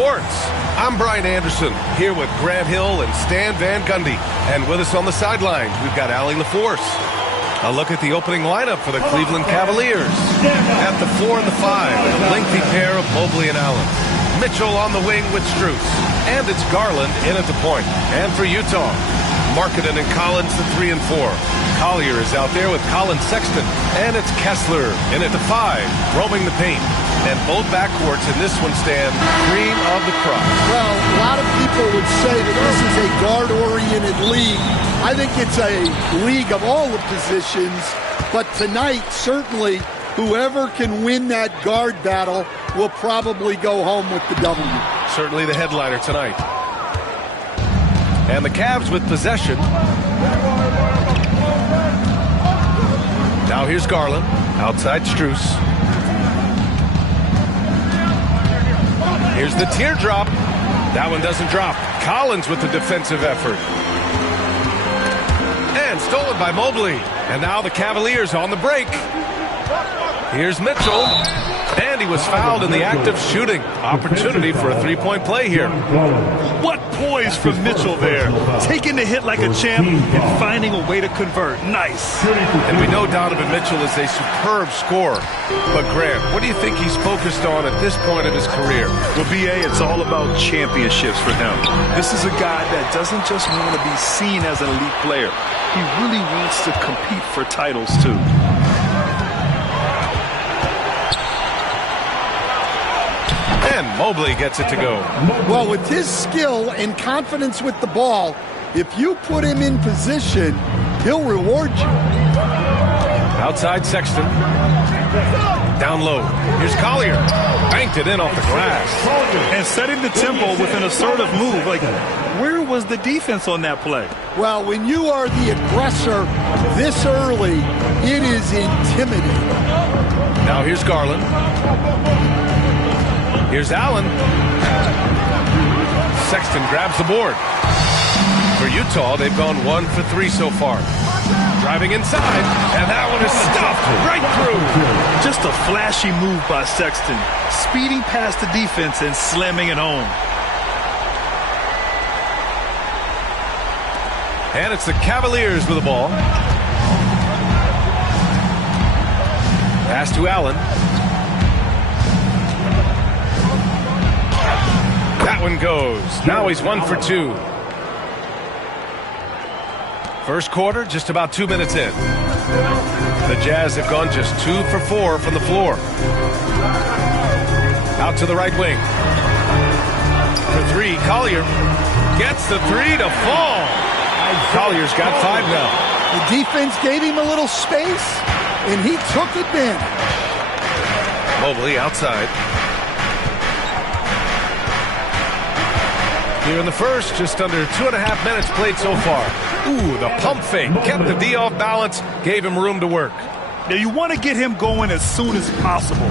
Sports. I'm Brian Anderson, here with Grant Hill and Stan Van Gundy. And with us on the sidelines, we've got Allie LaForce. A look at the opening lineup for the Cleveland Cavaliers. At the 4 and the 5, a lengthy pair of Mobley and Allen. Mitchell on the wing with Strus. And it's Garland in at the point. And for Utah, Markkanen and Collins, the 3 and 4. Collier is out there with Colin Sexton. And it's Kessler in at the 5, roaming the paint. And both backcourts in this one stand cream of the crop. Well, a lot of people would say that this is a guard-oriented league. I think it's a league of all the positions. But tonight, certainly, whoever can win that guard battle will probably go home with the W. Certainly the headliner tonight. And the Cavs with possession. Now here's Garland, outside Strus. Here's the teardrop. That one doesn't drop. Collins with the defensive effort. And stolen by Mobley. And now the Cavaliers on the break. Here's Mitchell. And he was fouled in the act of shooting. Opportunity for a three-point play here. What poise from Mitchell there. Taking the hit like a champ and finding a way to convert. Nice. And we know Donovan Mitchell is a superb scorer. But Grant, what do you think he's focused on at this point of his career? Well, B.A., it's all about championships for him. This is a guy that doesn't just want to be seen as an elite player. He really wants to compete for titles, too. And Mobley gets it to go. Well, with his skill and confidence with the ball, if you put him in position, he'll reward you. Outside Sexton. Down low. Here's Collier. Banked it in off the glass. And setting the tempo with an assertive move. Like, where was the defense on that play? Well, when you are the aggressor this early, it is intimidating. Now here's Garland. Here's Allen. Sexton grabs the board. For Utah, they've gone 1 for 3 so far. Driving inside, and that one is stuffed right through. Just a flashy move by Sexton. Speeding past the defense and slamming it home. And it's the Cavaliers with the ball. Pass to Allen. That one goes. Now he's 1 for 2. First quarter, just about 2 minutes in. The Jazz have gone just 2 for 4 from the floor. Out to the right wing. For 3, Collier gets the 3 to fall. Collier's got 5 now. The defense gave him a little space, and he took advantage. Mobley outside. Here in the first, just under 2.5 minutes played so far. Ooh, the pump fake. Kept the D off balance, gave him room to work. Now you want to get him going as soon as possible.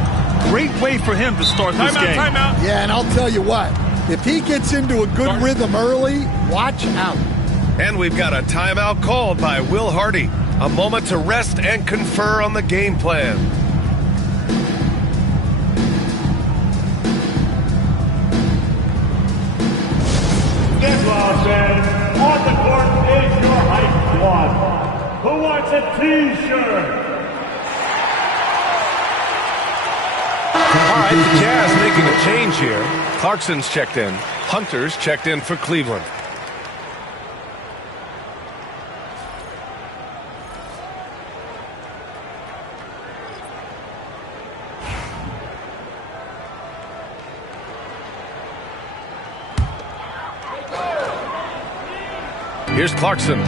Great way for him to start this game. Timeout. Yeah, and I'll tell you what, if he gets into a good rhythm early, watch out. And we've got a timeout called by Will Hardy. A moment to rest and confer on the game plan. On the court is your hype squad. Who wants a t-shirt? All right, the Jazz making a change here. Clarkson's checked in. Hunter's checked in for Cleveland. Here's Clarkson.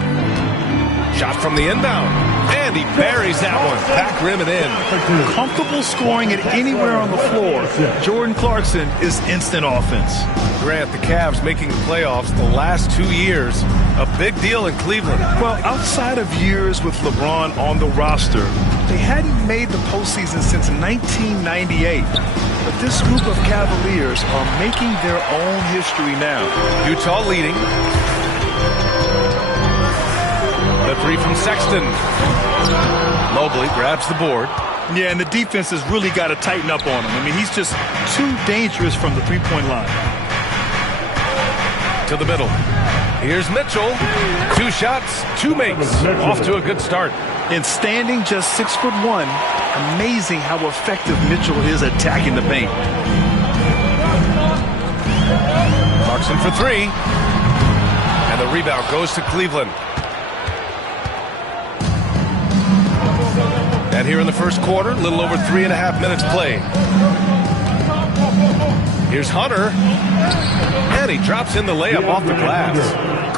Shot from the inbound. And he buries that one. Back rim and in. Comfortable scoring it anywhere on the floor. Jordan Clarkson is instant offense. Grant, the Cavs making the playoffs the last 2 years. A big deal in Cleveland. Well, outside of years with LeBron on the roster, they hadn't made the postseason since 1998. But this group of Cavaliers are making their own history now. Utah leading. The 3 from Sexton. Mobley grabs the board. Yeah, and the defense has really got to tighten up on him. I mean, he's just too dangerous from the three-point line. to the middle. Here's Mitchell. 2 shots, 2 makes. Off to a good start. And standing just 6'1", amazing how effective Mitchell is attacking the paint. Clarkson for 3. And the rebound goes to Cleveland. And here in the first quarter, a little over 3.5 minutes played. Here's Hunter. And he drops in the layup off the glass.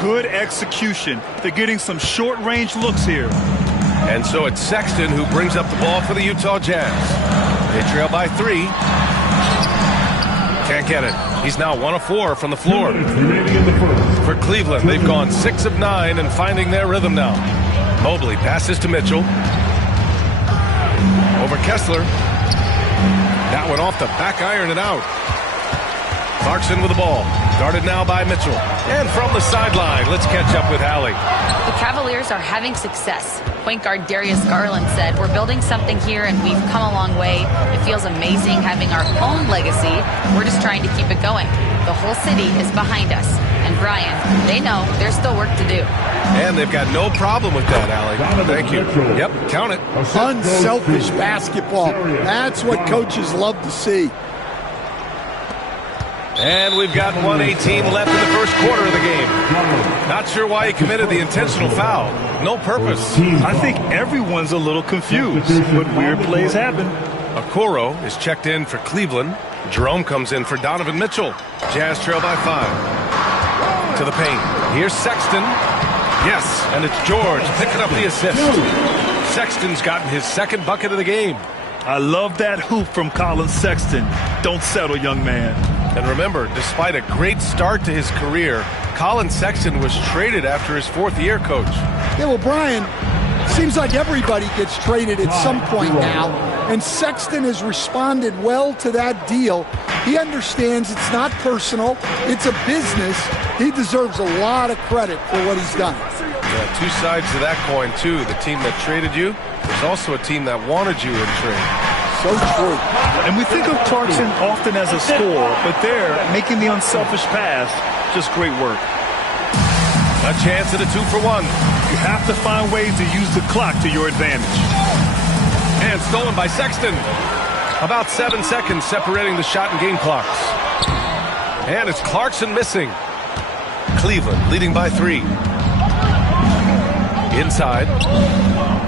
Good execution. They're getting some short-range looks here. And so it's Sexton who brings up the ball for the Utah Jazz. They trail by 3. Can't get it. He's now 1 of 4 from the floor. For Cleveland, they've gone 6 of 9 and finding their rhythm now. Mobley passes to Mitchell. Over Kessler. That one off the back iron and out. Clarkson with the ball. Guarded now by Mitchell. And from the sideline, let's catch up with Allie. The Cavaliers are having success. Point guard Darius Garland said, "We're building something here and we've come a long way. It feels amazing having our own legacy. We're just trying to keep it going. The whole city is behind us." And Brian, they know there's still work to do. And they've got no problem with that, Allie. Thank you. Yep, count it. Unselfish basketball. That's what coaches love to see. And we've got 1:18 left in the first quarter of the game. Not sure why he committed the intentional foul. No purpose. I think everyone's a little confused, but weird plays happen. Okoro is checked in for Cleveland. Jerome comes in for Donovan Mitchell. Jazz trail by 5. To the paint. Here's Sexton. Yes, and it's George picking up the assist. Sexton's gotten his second bucket of the game. I love that hoop from Colin Sexton. Don't settle, young man. And remember, despite a great start to his career, Colin Sexton was traded after his 4th year, Coach. Yeah, well, Brian, seems like everybody gets traded at some point now, and Sexton has responded well to that deal. He understands it's not personal, it's a business. He deserves a lot of credit for what he's done. Yeah, 2 sides to that coin, too. The team that traded you, there's also a team that wanted you in trade. So true. And we think of Clarkson often as a scorer, but there, making the unselfish pass, just great work. A chance at a 2-for-1. You have to find ways to use the clock to your advantage. And stolen by Sexton. About 7 seconds separating the shot and game clocks. And it's Clarkson missing. Cleveland leading by 3. Inside.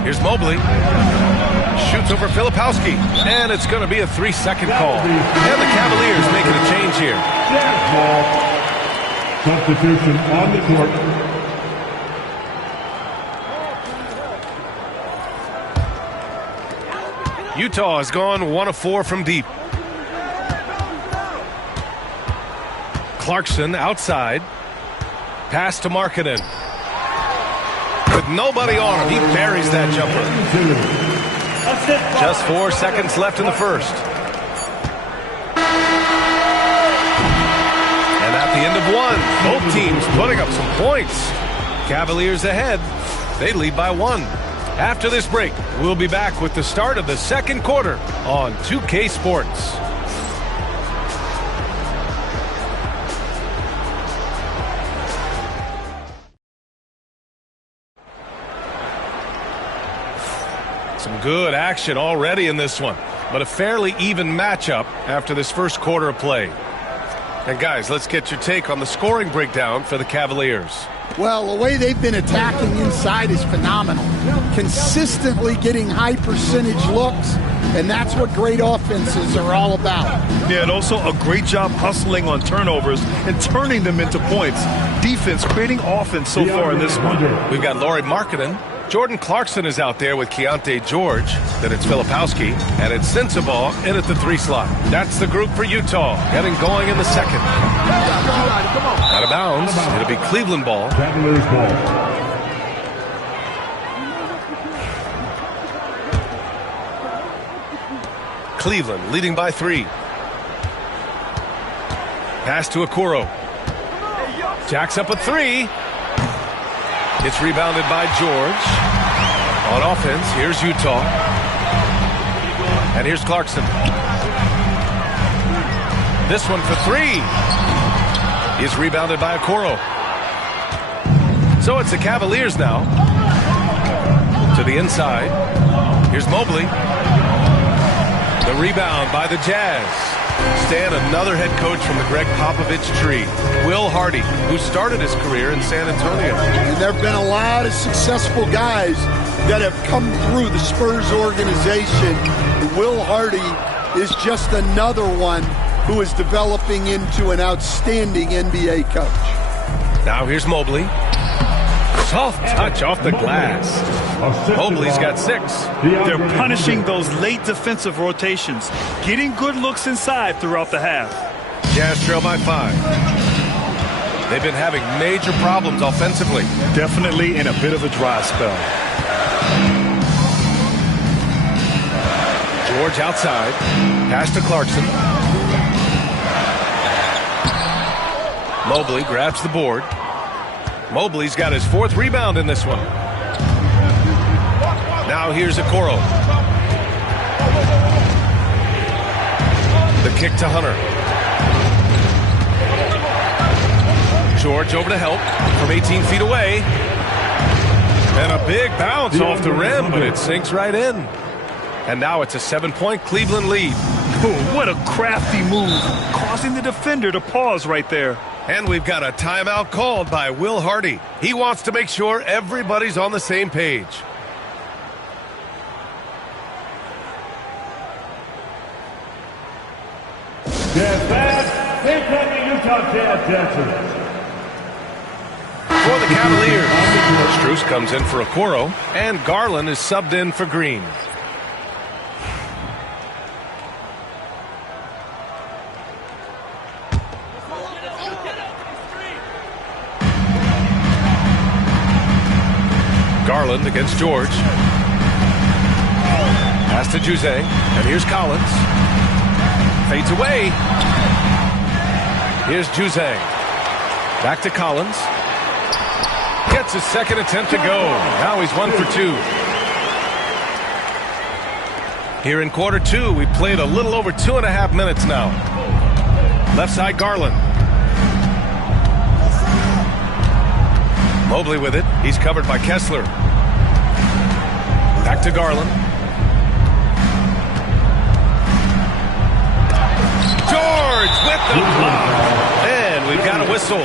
Here's Mobley. Shoots over Filipowski. And it's going to be a 3-second call. And the Cavaliers making a change here. Substitution on the court. Utah has gone 1 of 4 from deep. Clarkson outside. Pass to Markkanen. With nobody on him, he buries that jumper. Just 4 seconds left in the first. And at the end of 1, both teams putting up some points. Cavaliers ahead. They lead by 1. After this break, we'll be back with the start of the second quarter on 2K Sports. Some good action already in this one, but a fairly even matchup after this first quarter of play. And guys, let's get your take on the scoring breakdown for the Cavaliers. Well, the way they've been attacking inside is phenomenal. Consistently getting high percentage looks, and that's what great offenses are all about. Yeah, and also a great job hustling on turnovers and turning them into points. Defense creating offense so far in this one. We've got Lauri Markkanen. Jordan Clarkson is out there with Keontae George. Then it's Filipowski. And it's Sensabaugh in at the 3 slot. That's the group for Utah. Getting going in the second. Out of bounds. It'll be Cleveland ball. Cavaliers ball. Cleveland leading by 3. Pass to Okoro. Jacks up a 3. It's rebounded by George. On offense, here's Utah. And here's Clarkson. This one for 3. is rebounded by Okoro. So it's the Cavaliers now. To the inside. Here's Mobley. The rebound by the Jazz. Stan, another head coach from the Greg Popovich tree. Will Hardy, who started his career in San Antonio. And there have been a lot of successful guys that have come through the Spurs organization. Will Hardy is just another one who is developing into an outstanding NBA coach. Now here's Mobley. Soft touch off the glass. Mobley's got 6. They're punishing those late defensive rotations, getting good looks inside throughout the half. Jazz trail by 5. They've been having major problems offensively. Definitely in a bit of a dry spell. George outside. Pass to Clarkson. Mobley grabs the board. Mobley's got his 4th rebound in this one. Now here's Okoro. The kick to Hunter. George over to help from 18 feet away. And a big bounce off the rim, but it sinks right in. And now it's a 7-point Cleveland lead. Oh, what a crafty move, causing the defender to pause right there. And we've got a timeout called by Will Hardy. He wants to make sure everybody's on the same page. Jazz fans, here come the Utah Jazz dancers. For the Cavaliers, Strus comes in for Okoro, and Garland is subbed in for Green. Garland against George. Pass to Juzang, and here's Collins. Fades away. Here's Juzang. Back to Collins. Gets his second attempt to go. Now he's 1 for 2. Here in quarter 2, we've played a little over 2.5 minutes now. Left side, Garland. Mobley with it. He's covered by Kessler. Back to Garland. George with the block. And we've got a whistle.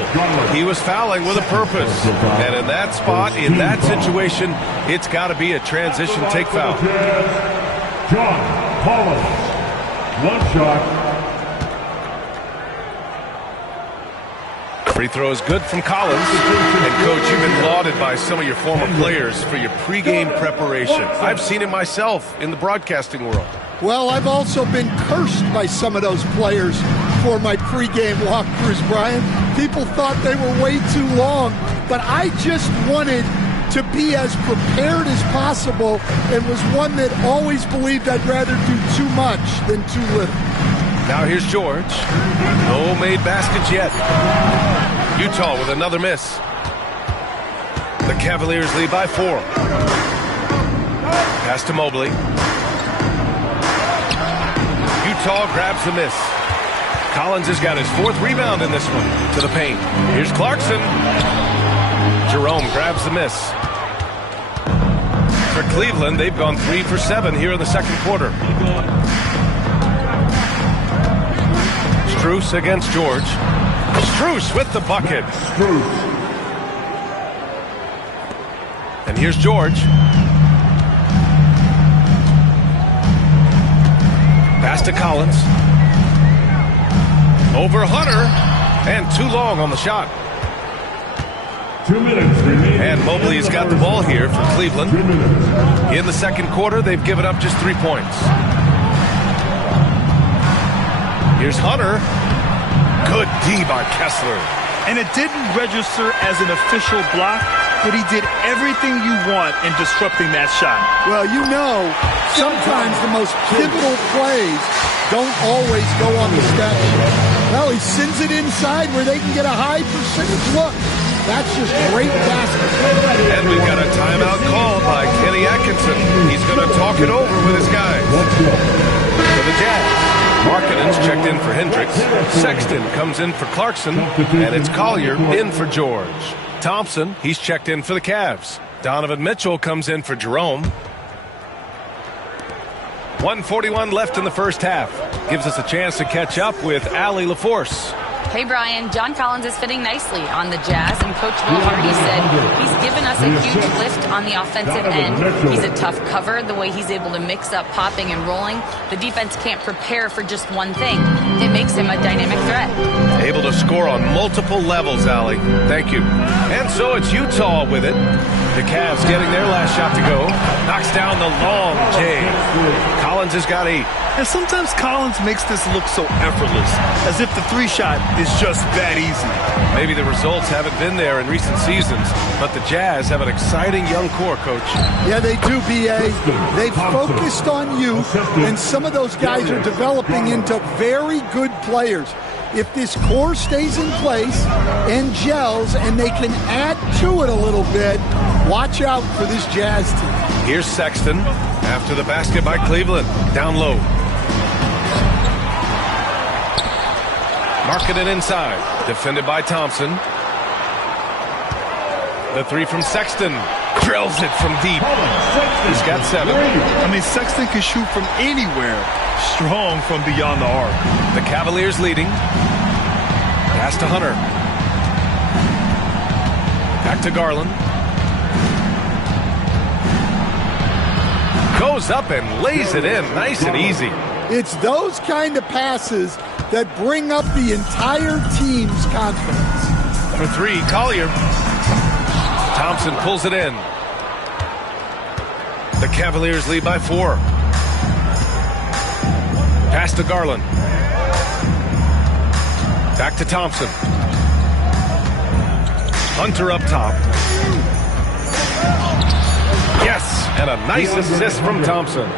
He was fouling with a purpose. And in that spot, in that situation, it's got to be a transition take foul. John Collins. 1 shot. Free throw is good from Collins. And, Coach, you've been lauded by some of your former players for your pregame preparation. I've seen it myself in the broadcasting world. Well, I've also been cursed by some of those players for my pregame walkthroughs, Brian. People thought they were way too long, but I just wanted to be as prepared as possible and was one that always believed I'd rather do too much than too little. Now here's George. No made baskets yet. Utah with another miss. The Cavaliers lead by 4. Pass to Mobley. Utah grabs the miss. Collins has got his 4th rebound in this one. To the paint. Here's Clarkson. Jerome grabs the miss. For Cleveland, they've gone 3 for 7 here in the second quarter. Strus against George. Strus with the bucket. And here's George. Pass to Collins. Over Hunter. And too long on the shot. 2 minutes remaining. And Mobley has got the ball here for Cleveland. In the second quarter, they've given up just 3 points. Here's Hunter. Good D by Kessler. And it didn't register as an official block, but he did everything you want in disrupting that shot. Well, you know, sometimes the most pivotal plays don't always go on the stat sheet. Well, he sends it inside where they can get a high percentage look. That's just great basketball. And we've got a timeout called by Kenny Atkinson. He's going to talk it over with his guys. To the Jazz. Markkanen's checked in for Hendricks. Sexton comes in for Clarkson. And it's Collier in for George. Thompson, he's checked in for the Cavs. Donovan Mitchell comes in for Jerome. 1:41 left in the first half. Gives us a chance to catch up with Allie LaForce. Hey, Brian, John Collins is fitting nicely on the Jazz, and Coach Will Hardy said he's given us a huge lift on the offensive end. He's a tough cover, the way he's able to mix up popping and rolling. The defense can't prepare for just one thing. It makes him a dynamic threat. Able to score on multiple levels, Allie. Thank you. And so it's Utah with it. The Cavs getting their last shot to go. Knocks down the long J. Collins has got 8. And sometimes Collins makes this look so effortless, as if the 3-shot is just that easy. Maybe the results haven't been there in recent seasons, but the Jazz have an exciting young core, Coach. Yeah, they do, B.A. They've focused on youth, and some of those guys are developing into very good players. If this core stays in place and gels and they can add to it a little bit, watch out for this Jazz team. Here's Sexton after the basket by Cleveland. Down low. Markkanen inside. Defended by Thompson. The 3 from Sexton. Drills it from deep. He's got 7. I mean, Sexton can shoot from anywhere. Strong from beyond the arc. The Cavaliers leading. Pass to Hunter. Back to Garland. Goes up and lays it in. Nice and easy. It's those kind of passes that bring up the entire team's confidence. For 3, Collier. Thompson pulls it in. The Cavaliers lead by 4. Pass to Garland. Back to Thompson. Hunter up top. Yes, and a nice assist from Thompson.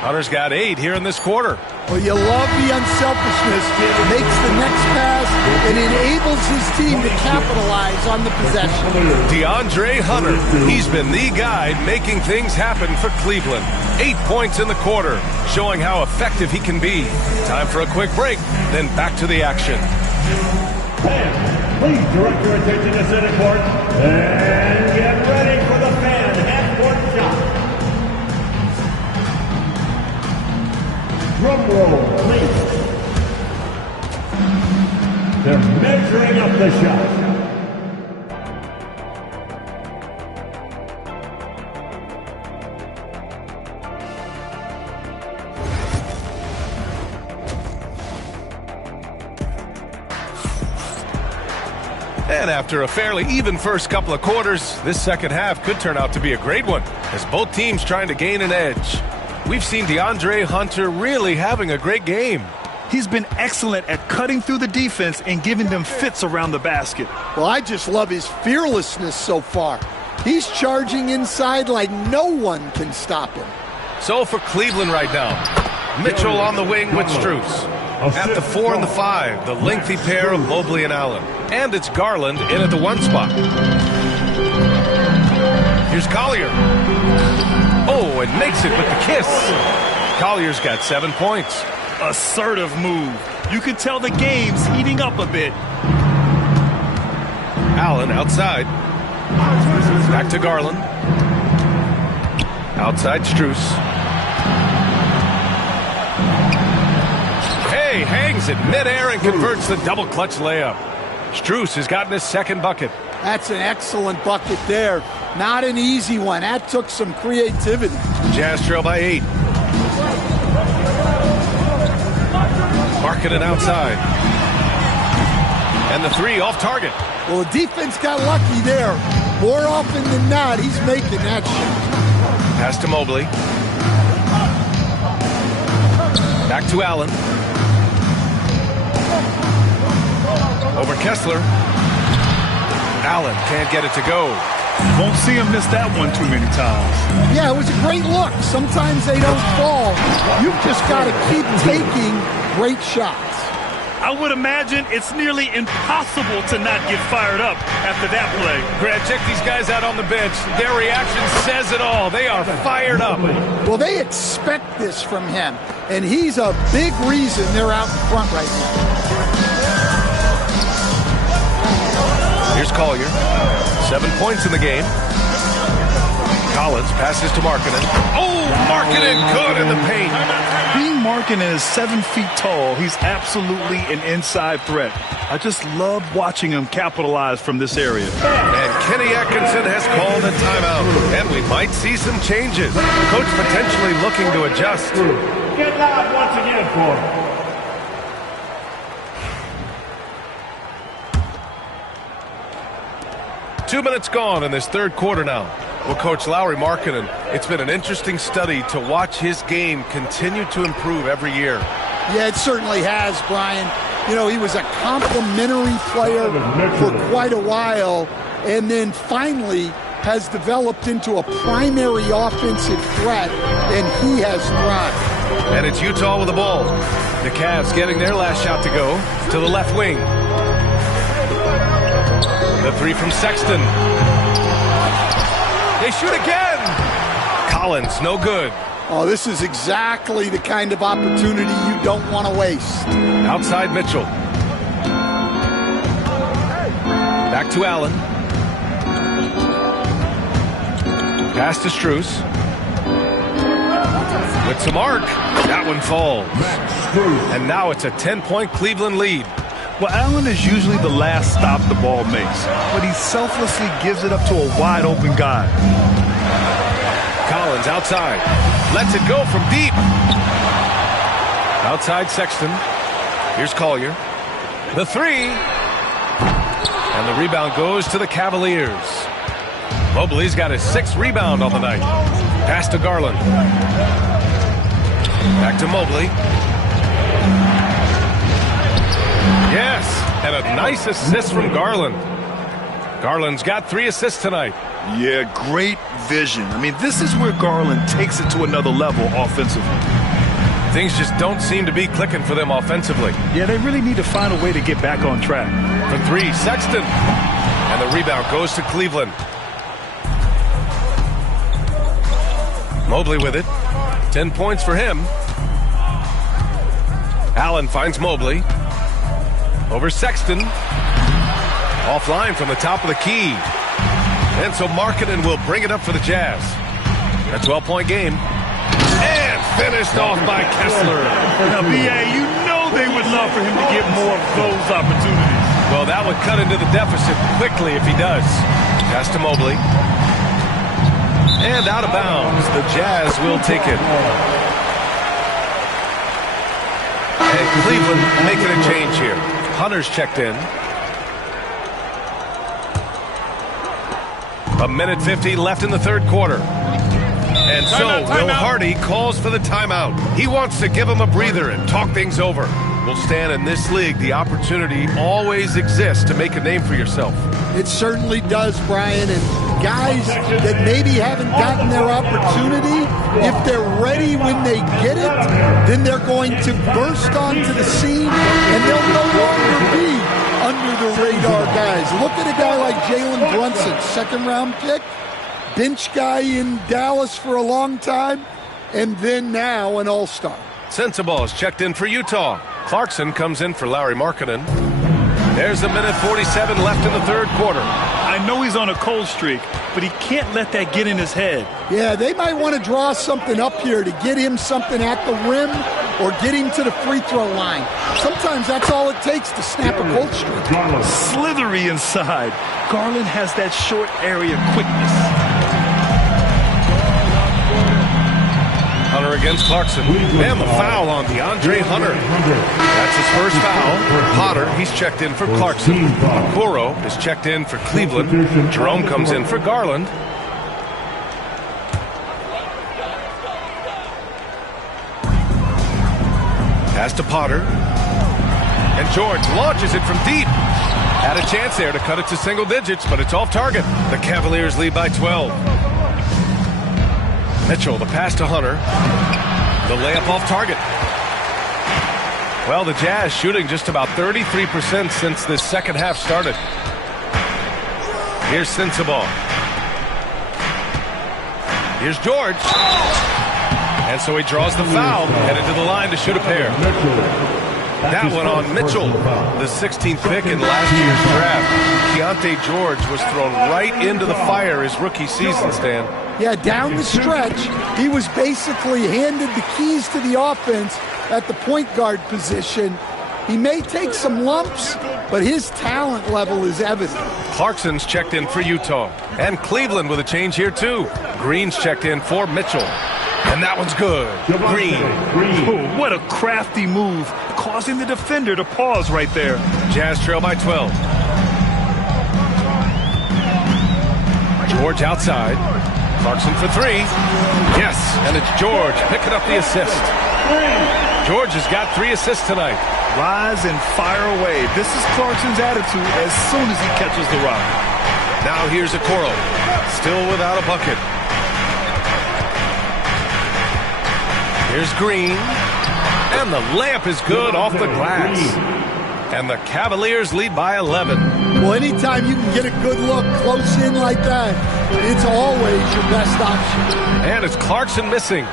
Hunter's got 8 here in this quarter. Well, you love the unselfishness. Makes the next pass and enables his team to capitalize on the possession. DeAndre Hunter, he's been the guy making things happen for Cleveland. 8 points in the quarter, showing how effective he can be. Time for a quick break, then back to the action. Fans, please direct your attention to center court and get ready for the fan half-court shot. Drum roll, please. They're measuring up the shot. And after a fairly even first couple of quarters, this second half could turn out to be a great one, as both teams trying to gain an edge. We've seen DeAndre Hunter really having a great game. He's been excellent at cutting through the defense and giving them fits around the basket. Well, I just love his fearlessness so far. He's charging inside like no one can stop him. So for Cleveland right now, Mitchell on the wing with Strus. At the 4 and the 5, the lengthy pair of Mobley and Allen. And it's Garland in at the 1 spot. Here's Collier. Oh, and makes it with the kiss. Collier's got 7 points. Assertive move. You can tell the game's heating up a bit. Allen outside. Back to Garland. Outside Strus. Hey, hangs it midair and converts the double clutch layup. Strus has gotten his second bucket. That's an excellent bucket there. Not an easy one. That took some creativity. Jazz trail by 8. Markkanen outside. And the 3 off target. Well, the defense got lucky there. More often than not, he's making that shot. Pass to Mobley. Back to Allen. Over Kessler. Allen can't get it to go. Won't see him miss that one too many times. Yeah, it was a great look. Sometimes they don't fall. You've just got to keep taking great shots. I would imagine it's nearly impossible to not get fired up after that play. Grant, check these guys out on the bench. Their reaction says it all. They are fired up. Well, they expect this from him. and he's a big reason they're out in front right now. Here's Collier. 7 points in the game. Collins passes to Markkanen. Oh, Markkanen good in the paint. Being Markkanen is 7 feet tall, he's absolutely an inside threat. I just love watching him capitalize from this area. And Kenny Atkinson has called a timeout. And we might see some changes. Coach potentially looking to adjust. Get loud once again for him. 2 minutes gone in this third quarter now. Well, Coach Lauri Markkanen, it's been an interesting study to watch his game continue to improve every year. Yeah, it certainly has, Brian. You know, he was a complimentary player for quite a while, and then finally has developed into a primary offensive threat, and he has thrived. And it's Utah with the ball. The Cavs getting their last shot to go to the left wing. The three from Sexton. They shoot again. Collins, no good. Oh, this is exactly the kind of opportunity you don't want to waste. Outside Mitchell. Back to Allen. Pass to Strus. With some arc. That one falls. And now it's a 10-point Cleveland lead. Well, Allen is usually the last stop the ball makes, but he selflessly gives it up to a wide-open guy. Collins outside. Lets it go from deep. Outside Sexton. Here's Collier. The three. And the rebound goes to the Cavaliers. Mobley's got his 6th rebound on the night. Pass to Garland. Back to Mobley. Yes, and a nice assist from Garland. Garland's got 3 assists tonight. Yeah, great vision. I mean, this is where Garland takes it to another level offensively. Things just don't seem to be clicking for them offensively. Yeah, they really need to find a way to get back on track. For 3, Sexton. And the rebound goes to Cleveland. Mobley with it. 10 points for him. Allen finds Mobley. Over Sexton. Offline from the top of the key. And so Markkanen will bring it up for the Jazz. A 12-point game. And finished off by Kessler. Now, B.A., you know they would love for him to get more of those opportunities. Well, that would cut into the deficit quickly if he does. Pass to Mobley. And out of bounds. The Jazz will take it. And Cleveland making a change here. Hunter's checked in. A minute 50 left in the third quarter. And so Will Hardy calls for the timeout. He wants to give him a breather and talk things over. Well, Stan, in this league, the opportunity always exists to make a name for yourself. It certainly does, Brian. And guys that maybe haven't gotten their opportunity, if they're ready when they get it, then they're going to burst onto the scene, and they'll no longer be under the radar guys. Look at a guy like Jalen Brunson, 2nd-round pick, bench guy in Dallas for a long time, and then now an all-star. Sensabaugh is checked in for Utah. Clarkson comes in for Lauri Markkanen. There's a minute 47 left in the third quarter. I know he's on a cold streak, but he can't let that get in his head. Yeah, they might want to draw something up here to get him something at the rim or get him to the free throw line. Sometimes that's all it takes to snap a cold streak. Slithery inside. Garland has that short area quickness. Hunter against Clarkson. And the foul on DeAndre Hunter. That's his first foul. Potter, he's checked in for Clarkson. Okoro is checked in for Cleveland. Jerome comes in for Garland. Pass to Potter. And George launches it from deep. Had a chance there to cut it to single digits, but it's off target. The Cavaliers lead by 12. Mitchell, the pass to Hunter. The layup off target. Well, the Jazz shooting just about 33% since this second half started. Here's Sensabaugh. Here's George. And so he draws the foul, headed to the line to shoot a pair. That one on Mitchell, the 16th pick in last year's draft. Keontae George was thrown right into the fire his rookie season, Stan. Yeah, down the stretch, he was basically handed the keys to the offense at the point guard position. He may take some lumps, but his talent level is evident. Clarkson's checked in for Utah. And Cleveland with a change here, too. Green's checked in for Mitchell. And that one's good. Green. Oh, what a crafty move, causing the defender to pause right there. Jazz trail by 12. George outside. Clarkson for three. Yes, and it's George picking up the assist. George has got 3 assists tonight. Rise and fire away. This is Clarkson's attitude as soon as he catches the rock. Now here's Okoro. Still without a bucket. Here's Green. And the layup is good off the glass. And the Cavaliers lead by 11. Well, anytime you can get a good look close in like that, it's always your best option. And it's Clarkson missing.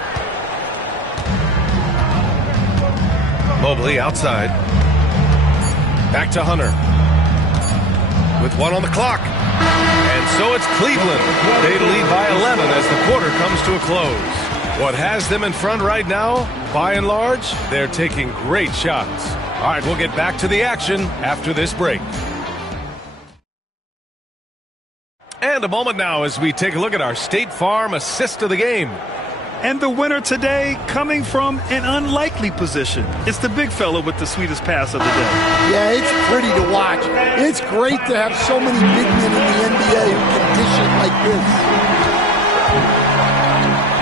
Mobley outside. Back to Hunter. With 1 on the clock. And so it's Cleveland. They lead by 11 as the quarter comes to a close. What has them in front right now, by and large, they're taking great shots. All right, we'll get back to the action after this break. And a moment now as we take a look at our State Farm assist of the game. And the winner today coming from an unlikely position. It's the big fella with the sweetest pass of the day. Yeah, it's pretty to watch. It's great to have so many big men in the NBA who can dish it like this.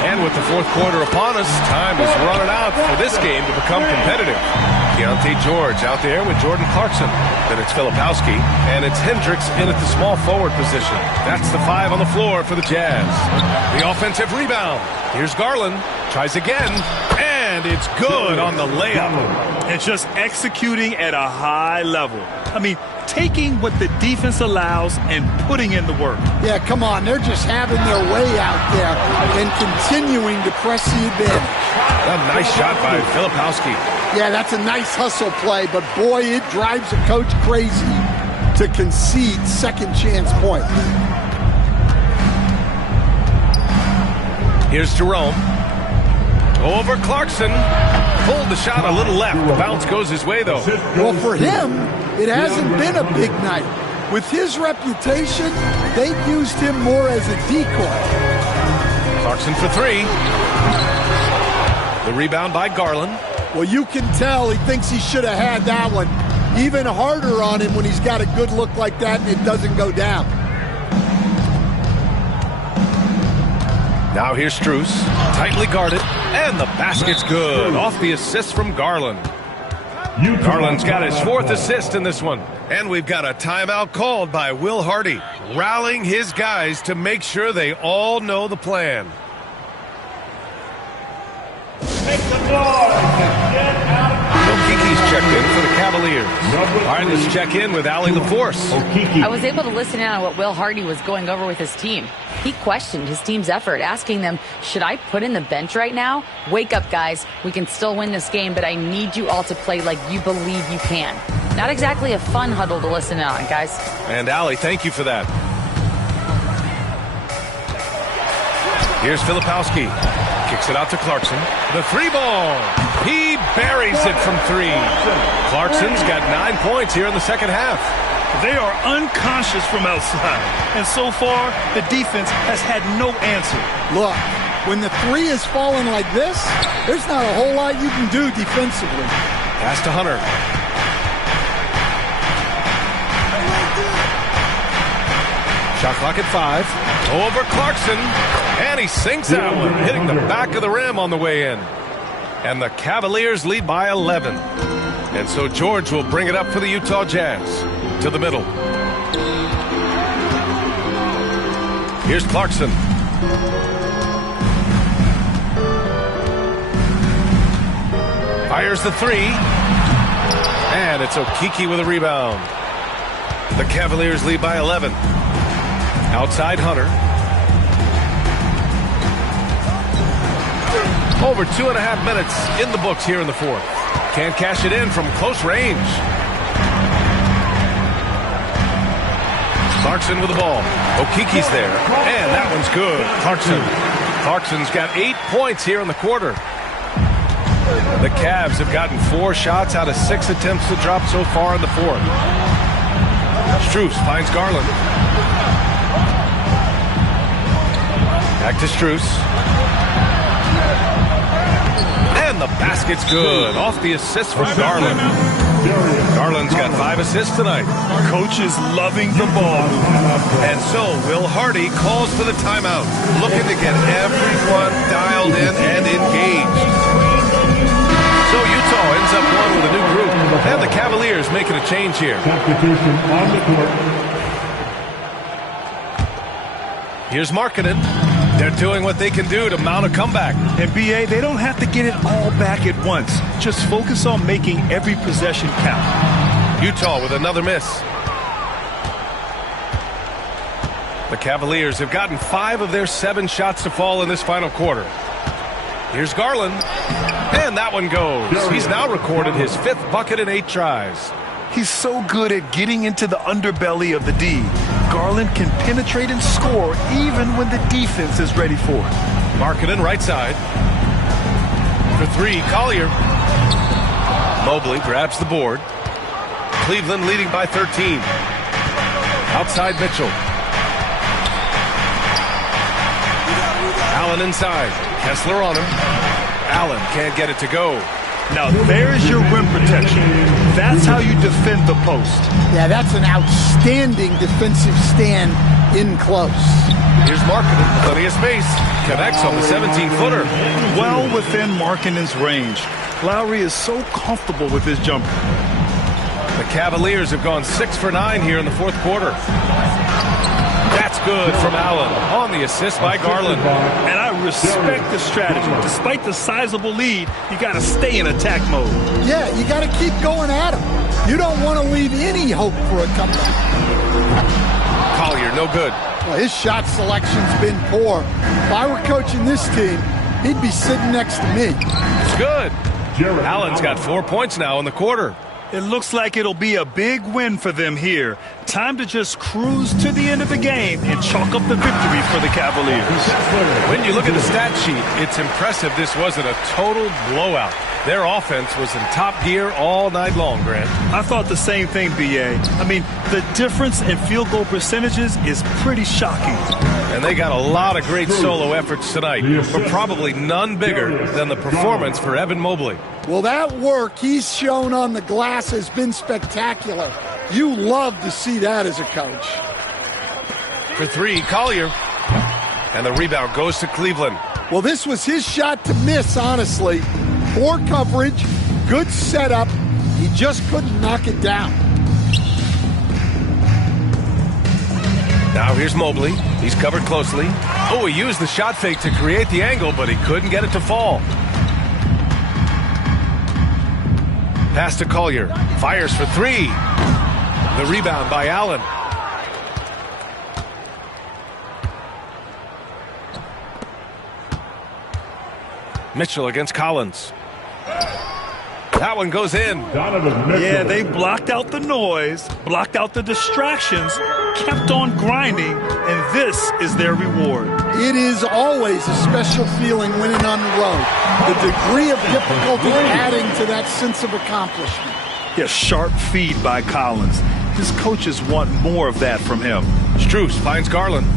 And with the fourth quarter upon us, time is running out for this game to become competitive. Keontae George out there with Jordan Clarkson. Then it's Filipowski, and it's Hendricks in at the small forward position. That's the 5 on the floor for the Jazz. The offensive rebound. Here's Garland. Tries again, and it's good on the layup. It's just executing at a high level. I mean, taking what the defense allows and putting in the work. Yeah, come on. They're just having their way out there and continuing to press the advantage. A nice shot by Filipowski. Yeah, that's a nice hustle play, but boy, it drives a coach crazy to concede second chance points. Here's Jerome. Over Clarkson. Pulled the shot a little left. The bounce goes his way, though. Well, for him, it hasn't been a big night. With his reputation, they've used him more as a decoy. Clarkson for 3. The rebound by Garland. Well, you can tell he thinks he should have had that one. Even harder on him when he's got a good look like that and it doesn't go down. Now here's Strus, tightly guarded, and the basket's good off the assist from Garland. Garland's got his 4th assist in this one. And we've got a timeout called by Will Hardy, rallying his guys to make sure they all know the plan. Make some noise and get out. Okiki's checked in for the Cavaliers. All right, let's check in with Allie LaForce. I was able to listen in on what Will Hardy was going over with his team. He questioned his team's effort, asking them, should I put in the bench right now? Wake up, guys. We can still win this game, but I need you all to play like you believe you can. Not exactly a fun huddle to listen in on, guys. And Allie, thank you for that. Here's Filipowski. Kicks it out to Clarkson. The 3 ball. He buries it from 3. Clarkson's got 9 points here in the second half. They are unconscious from outside. And so far, the defense has had no answer. Look, when the 3 is falling like this, there's not a whole lot you can do defensively. Pass to Hunter. Shot clock at 5. Over Clarkson. And he sinks that one, hitting the back of the rim on the way in. And the Cavaliers lead by 11. And so George will bring it up for the Utah Jazz. To the middle. Here's Clarkson. Fires the 3. And it's Okiki with a rebound. The Cavaliers lead by 11. Outside Hunter. Over 2.5 minutes in the books here in the fourth. Can't cash it in from close range. Clarkson with the ball. Okiki's there. And that one's good. Clarkson's got 8 points here in the quarter. The Cavs have gotten 4 shots out of 6 attempts to drop so far in the fourth. Strus finds Garland. Back to Strus. And the basket's good. Off the assist from Garland. Garland's got 5 assists tonight. Coach is loving the ball. And so Will Hardy calls for the timeout, looking to get everyone dialed in and engaged. So Utah ends up one with a new group. And the Cavaliers making a change here. Substitution on the court. Here's Markkanen. They're doing what they can do to mount a comeback. And BA, they don't have to get it all back at once. Just focus on making every possession count. Utah with another miss. The Cavaliers have gotten 5 of their 7 shots to fall in this final quarter. Here's Garland. And that one goes. He's now recorded his 5th bucket in 8 tries. He's so good at getting into the underbelly of the D. Garland can penetrate and score even when the defense is ready for it. Markkanen right side. For 3, Collier. Mobley grabs the board. Cleveland leading by 13. Outside Mitchell. Allen inside. Kessler on him. Allen can't get it to go. Now there's your rim protection. That's how you defend the post. Yeah, that's an outstanding defensive stand in close. Here's Markkanen, plenty of space. Connects on the 17-footer. Well within Markkanen's range. Lowry is so comfortable with his jumper. The Cavaliers have gone 6 for 9 here in the fourth quarter. That's good from Allen on the assist by Garland. And I respect the strategy. Despite the sizable lead, you got to stay in attack mode. Yeah, you got to keep going at him. You don't want to leave any hope for a comeback. Collier, no good. Well, his shot selection's been poor. If I were coaching this team, he'd be sitting next to me. It's good. Allen's got 4 points now in the quarter. It looks like it'll be a big win for them here. Time to just cruise to the end of the game and chalk up the victory for the Cavaliers. When you look at the stat sheet, it's impressive this wasn't a total blowout. Their offense was in top gear all night long, Grant. I thought the same thing, B.A. I mean, the difference in field goal percentages is pretty shocking. And they got a lot of great solo efforts tonight, but probably none bigger than the performance for Evan Mobley. Well, that work he's shown on the glass has been spectacular. You love to see that as a coach. For 3, Collier. And the rebound goes to Cleveland. Well, this was his shot to miss, honestly. Poor coverage, good setup. He just couldn't knock it down. Now here's Mobley. He's covered closely. Oh, he used the shot fake to create the angle, but he couldn't get it to fall. Pass to Collier. Fires for 3. The rebound by Allen. Mitchell against Collins. That one goes in. Yeah, they blocked out the noise, blocked out the distractions, kept on grinding, and this is their reward. It is always a special feeling winning on the road. The degree of difficulty adding to that sense of accomplishment. Yeah, sharp feed by Collins. His coaches want more of that from him. Strus finds Garland.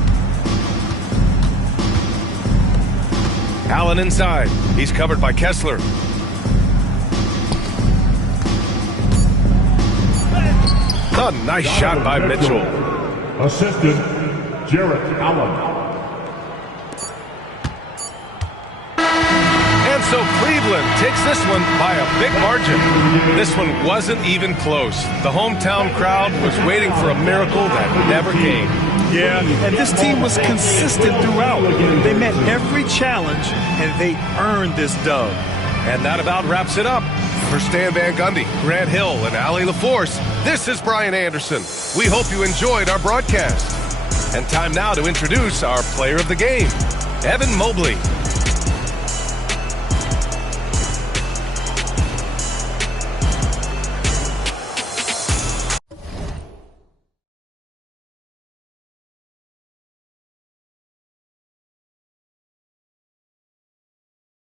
Allen inside. He's covered by Kessler. A nice shot by Mitchell. Assistant, Jarrett Allen. And so Cleveland takes this one by a big margin. This one wasn't even close. The hometown crowd was waiting for a miracle that never came. Yeah, and this team was consistent throughout. They met every challenge, and they earned this dub. And that about wraps it up. For Stan Van Gundy, Grant Hill, and Allie LaForce, this is Brian Anderson. We hope you enjoyed our broadcast. And time now to introduce our player of the game, Evan Mobley.